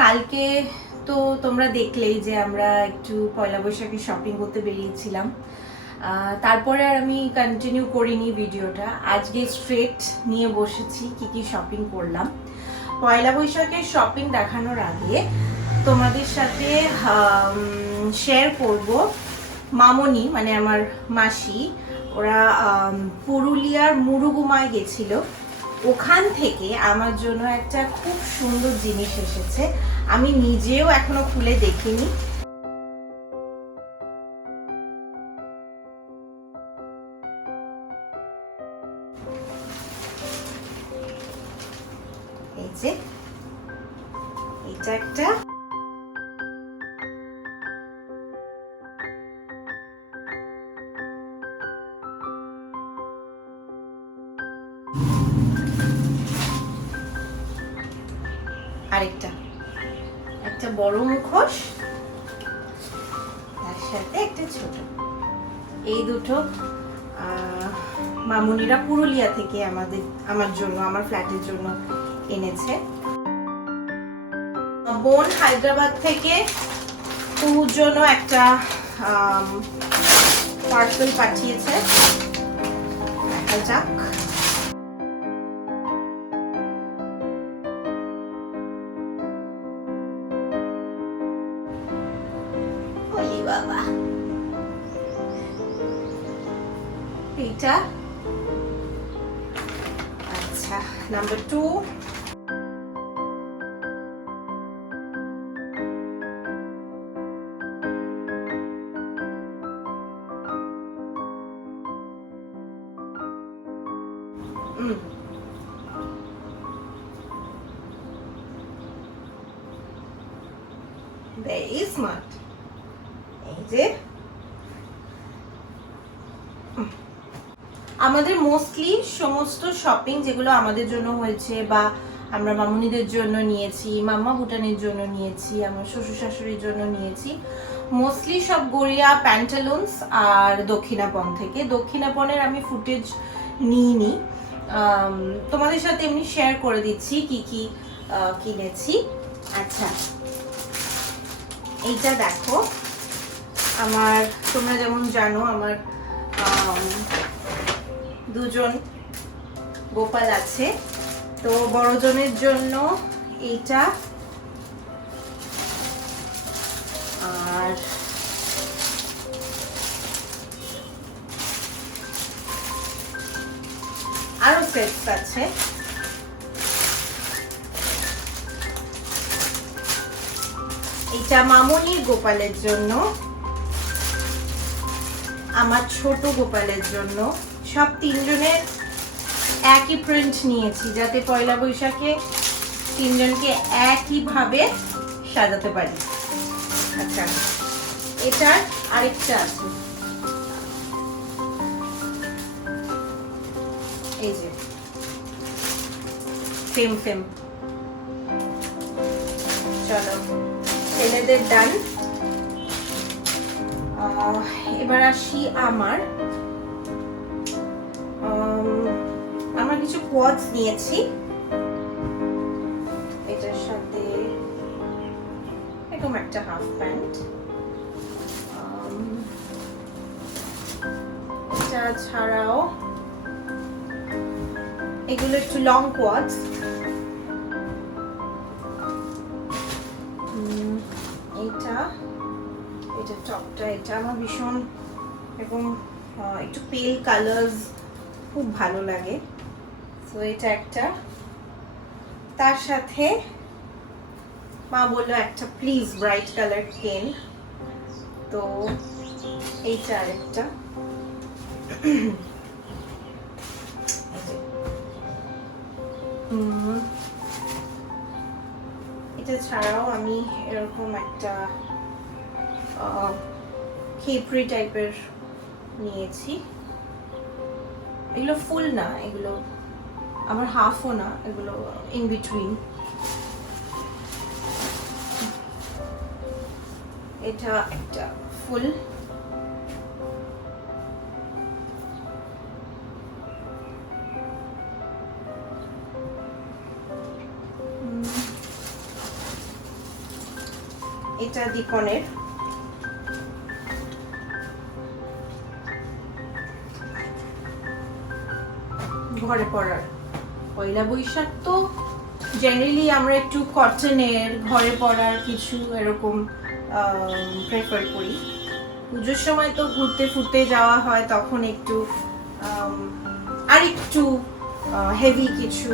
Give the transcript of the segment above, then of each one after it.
কালকে তো তোমরা দেখলেই যে আমরা একটু পয়লা বৈশাখে শপিং করতে বেরিয়েছিলাম, তারপরে আর আমি কন্টিনিউ করিনি ভিডিওটা। আজকে স্ট্রেট নিয়ে বসেছি কি কি শপিং করলাম। পয়লা বৈশাখের শপিং দেখানোর আগে তোমাদের সাথে শেয়ার করব মামনি মানে আমার মাসি, ওরা পুরুলিয়ার মুরুগুমায় গেছিল, ওখান থেকে আমার জন্য একটা খুব সুন্দর জিনিস এসেছে। আমি নিজেও এখনো খুলে দেখিনি। এই যে এটা একটা আরেকটা একটা বড় মুখোশ, তার সাথে একটা ছোট। এই দুটো মামুনিরা পুরুলিয়া থেকে আমার জন্য, আমার ফ্ল্যাটের জন্য এনেছে। বোন হায়দ্রাবাদ থেকে পুরুর জন্য একটা পার্সেল পাঠিয়েছে, দেখা যাক। বাবা এটা আচ্ছা, নাম্বার 2। Very smart. এই যে আমাদের মোস্টলি সমস্ত শপিং যেগুলো আমাদের জন্য হয়েছে বা আমরা মামুনিদের জন্য নিয়েছি, মাম্মা ভুটানের জন্য নিয়েছি, আমার শ্বশুর শাশুড়ির জন্য নিয়েছি, মোস্টলি সব গড়িয়া প্যান্টালুন্স আর দক্ষিণাপন থেকে। দক্ষিণাপনের আমি ফুটেজ নিইনি, তোমাদের সাথে এমনি শেয়ার করে দিচ্ছি কি কি কিনেছি। আচ্ছা, এইটা দেখো, আমার তোমরা যেমন জানো আমার দুজন গোপাল আছে, তো বড়জনের জন্য এইটা, আর আরো সেটস আছে। এটা মামনির গোপালের জন্য, আমার ছোট গোপালের জন্য। সব তিনজনের একই প্রিন্ট নিয়েছি যাতে পয়লা বৈশাখে তিনজনকে একইভাবে সাজাতে পারি। আচ্ছা, এটার আরেকটা আছে, এই যে সেম সেম। চলো, ছেলেদের ডান। এবার আসি আমার কিছু কোয়ার্টস নিয়েছি। এটার সাথে এরকম একটা হাফ প্যান্ট, এটা ছাড়াও এগুলো একটু লং কোয়ার্টস। এটা টপটা, এটা আমার ভীষণ এরকম একটু পেল কালার্স খুব ভালো লাগে, তো এটা একটা। তার সাথে মা বললো একটা প্লিজ ব্রাইট কালার কেন, তো এইটা আরেকটা। এটা ছাড়াও আমি এরকম একটা খেপড়ি টাইপের নিয়েছি। এগুলো ফুল না, এগুলো আমার হাফও না, এগুলো ইন বিটুইন। এটা একটা ফুল, এটা দিকনের, ঘরে পরার। পয়লা বৈশাখ তো জেনারেলি আমরা একটু কটনের ঘরে পরার কিছু এরকম প্রেফার করি। পুজোর সময় তো ঘুরতে ফুরতে যাওয়া হয়, তখন একটু আর একটু হেভি কিছু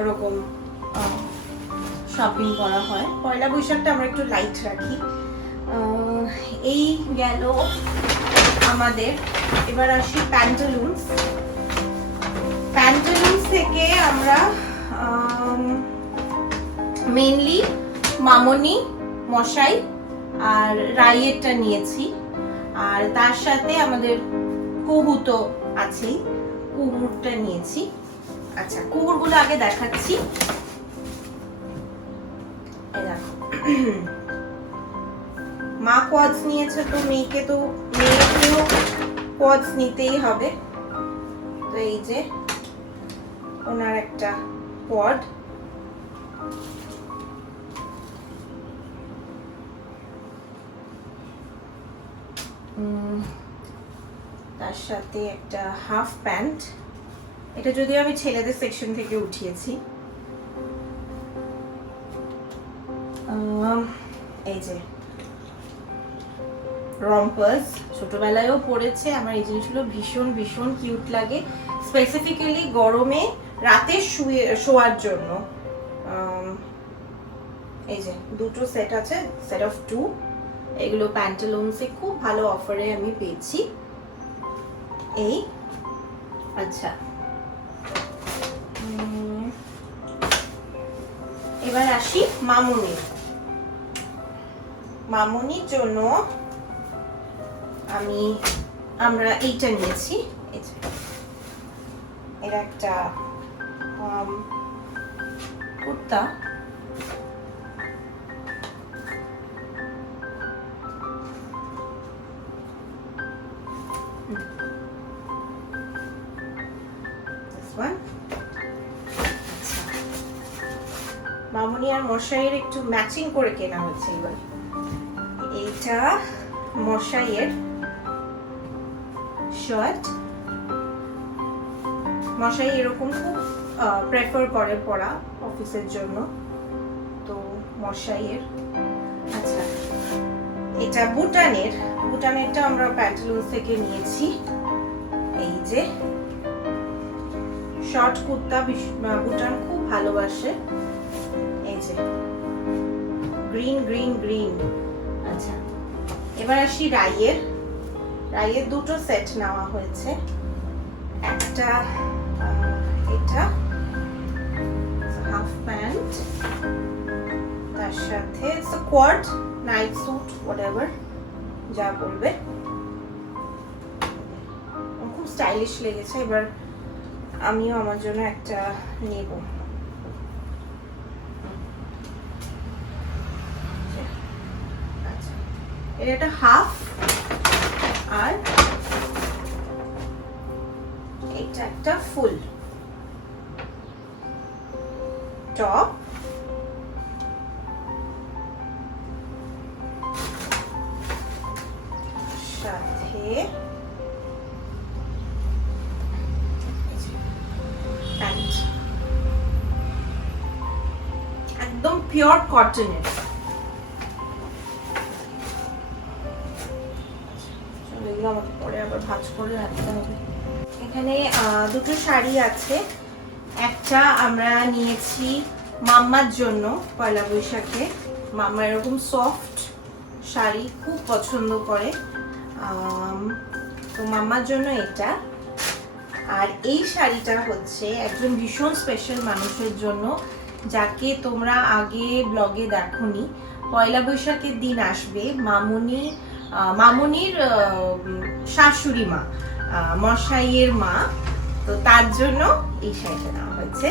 এরকম শপিং করা হয়। পয়লা বৈশাখটা আমরা একটু লাইট রাখি। এই গেল আমাদের। এবার আসি প্যান্টালুন্স। প্যান্টালুন্স থেকে আমরা মেইনলি মামনি, মশাই আর রাইয়েরটা নিয়েছি। আর তার সাথে আমাদের কুহু তো আছেই, কুহুরটা নিয়েছি। আচ্ছা, কুহুরগুলো আগে দেখাচ্ছি। মা কোয়াডস নিয়েছে, তো মেয়েকেও কোয়াডস নিতেই হবে। তো এই যে ওনার একটা কোয়াড, তার সাথে একটা হাফ প্যান্ট। এটা যদিও আমি ছেলেদের সেকশন থেকে উঠিয়েছি। এই যে রম্পার্স, ছোটবেলায়ও পড়েছে। আমার এই জিনিসগুলো ভীষণ ভীষণ কিউট লাগে, স্পেসিফিক্যালি গরমে রাতে শোয়ার জন্য। এই যে দুটো সেট আছে, সেট অফ 2। এগুলো প্যান্টালুন্সে খুব ভালো অফারে আমি পেয়েছি। এই আচ্ছা, এবার আসি মামুনি। মামুনির জন্য আমরা এইটা নিয়েছি। এটা একটা কুর্তা, মামুনি আর মশাইয়ের একটু ম্যাচিং করে কেনা হচ্ছে। এবার এইটা মশাইয়ের শার্ট। মশাই এরকম খুব প্রেফার করে পরা অফিসের জন্য, তো মশাইয়ের। আচ্ছা, এটা বুটানেরটা আমরা প্যান্টালুন্স থেকে নিয়েছি। এই যে শর্ট কুর্তা, বুটান খুব ভালোবাসে। এই যে গ্রিন গ্রিন গ্রিন। আচ্ছা, এবার আসি রাইয়ের দুটো সেট নেওয়া হয়েছে। একটা এটা হাফ প্যান্ট, তার সাথে কোয়াড নাইট স্যুট, হোয়াটএভার যা বলবে। খুব স্টাইলিশ লেগেছে। এবার আমিও আমার জন্য একটা নেব। এটা একটা হাফ, আর এটা একটা ফুল টপ। সাথে প্যান্ট, একদম পিওর কটনের। এগুলো আমাকে পরে আবার ভাঁজ করে রাখতে হবে। এখানে দুটো শাড়ি আছে। একটা আমরা নিয়েছি মাম্মার জন্য পয়লা বৈশাখে। মাম্মা এরকম সফট শাড়ি খুব পছন্দ করে, তো মাম্মার জন্য এটা। আর এই শাড়িটা হচ্ছে একজন ভীষণ স্পেশাল মানুষের জন্য, যাকে তোমরা আগে ব্লগে দেখোনি। পয়লা বৈশাখের দিন আসবে মামুনির শাশুড়ি মা, মশাইয়ের মা, তো তার জন্য এই শাড়িটা নেওয়া হয়েছে।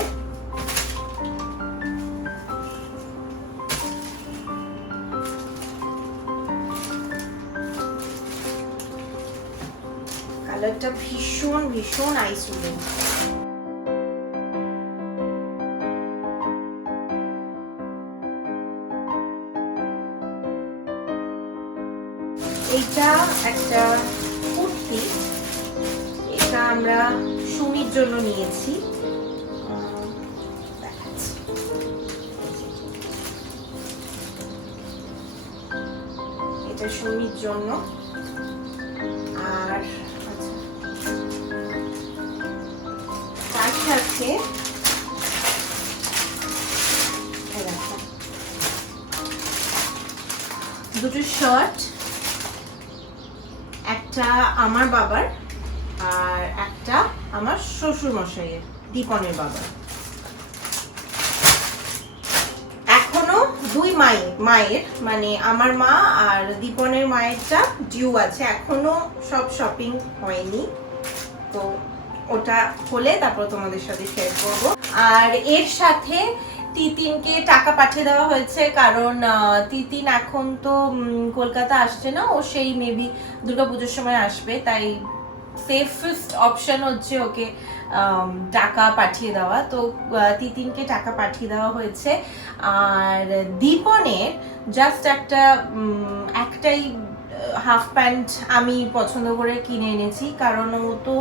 কালারটা ভীষণ ভীষণ আইসুলেন। এইটা একটা কুর্তি, এটা আমরা সুমির জন্য নিয়েছি। এটা সুমির জন্য। আর তার সাথে দুটো শার্ট, একটা আমার বাবার আর একটা আমার শ্বশুর মশাইয়ের, দীপনের বাবার। এখনো দুই মায়ের মানে আমার মা আর দীপনের মায়েরটা ডিউ আছে, এখনো সব শপিং হয়নি, তো ওটা হলে তারপর তোমাদের সাথে শেয়ার করব। আর এর সাথে তিতিনকে টাকা পাঠিয়ে দেওয়া হয়েছে, কারণ তিতিন এখন তো কলকাতা আসছে না, ও সেই মেবি দুর্গাপুজোর সময় আসবে, তাই সেফেস্ট অপশন হচ্ছে ওকে টাকা পাঠিয়ে দেওয়া। তো তিতিনকে টাকা পাঠিয়ে দেওয়া হয়েছে। আর দীপনের জাস্ট একটাই হাফ প্যান্ট আমি পছন্দ করে কিনে এনেছি, কারণ ও তো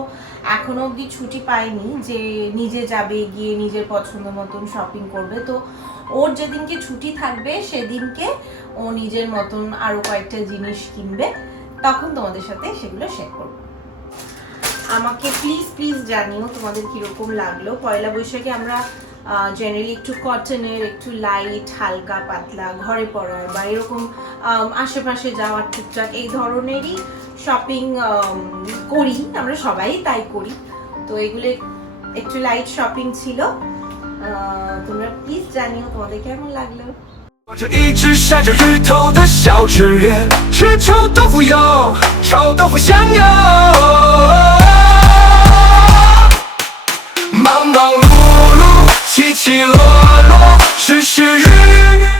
এখনো অবধি ছুটি পায়নি যে নিজে যাবে, গিয়ে নিজের পছন্দ মতন শপিং করবে। তো ওর যেদিনকে ছুটি থাকবে সেদিনকে ও নিজের মতন আরো কয়েকটা জিনিস কিনবে, তখন তোমাদের সাথে সেগুলো শেয়ার করবো। আমাকে প্লিজ জানিও তোমাদের কিরকম লাগলো। পয়লা বৈশাখে আমরা জেনারেলি একটু কটনের, একটু লাইট হালকা পাতলা ঘরে পরার বা এরকম আশেপাশে যাওয়ার টুকটাক এই ধরনেরই শপিং করি, আমরা সবাই তাই করি। তো এগুলো একটু লাইট শপিং ছিল। তোমরা প্লিজ জানিও তোমাদের কেমন লাগলো।我这一只晒着日头的小纸人，吃臭豆腐哟，臭豆腐香哟。忙忙碌碌，起起落落，时时日日。